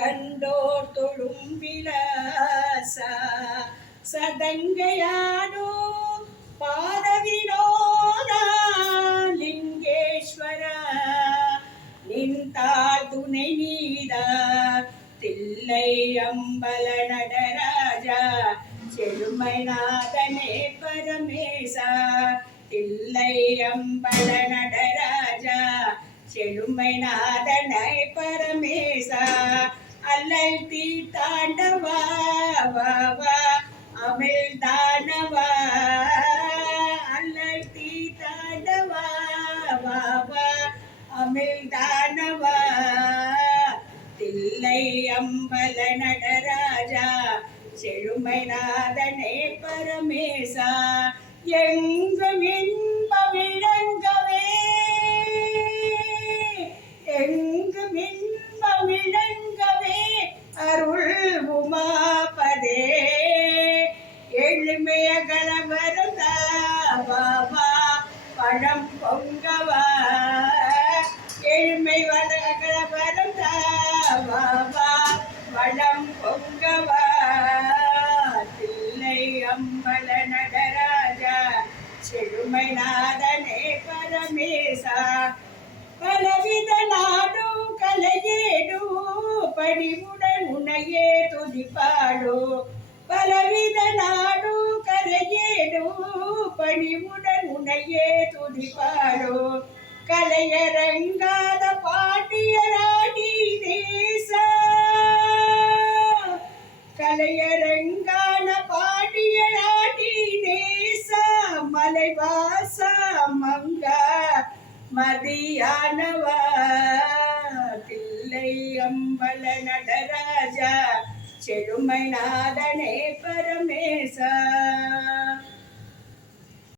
கண்டோர் தொழும் விலாசா சதங்கையானோ பாதவினோதா லிங்கேஸ்வரா நின்றால் துணை நீதா தில்லை அம்பல நடராஜா செழுமைநாதனே பரமேசா தில்லை அம்பல நடராஜா செழுமைநாதனை பரமேசா அல்லல் தீர்த்தாண்டவா வா அமிழ் தானவா அல்லல் தீர்த்தாண்டவா வா அமிழ் தானவா தில்லை அம்பல நடராஜா செழுமைநாதனே பரமேசா எங்கும் இன்பம் விளங்கவே எங்கும் இன்பம் விளங்கவே அருள் உமாபதே எளிமைய கலவரதா பாபா பழம் பொங்கவா எளிமை கலவரதா பாபா பழம் பொங்கவா தில்லை அம்பல நடராஜா செழுமைநாதனே பரமேசா பலவித நாடு கலையேடு படிவுடன் உன்னையே துதிப்பாடு பலவித நாடு கலையேடு படிவுடன் உன்னையே துதிப்பாடு கலையரங்காத பாண்டியராடி தேசா கலையரங்கான பாண்டியராடி தேசா மலைவாசா மங்கா மதியானவா தில்லை அம்பல நடராஜா செழுமைநாதனே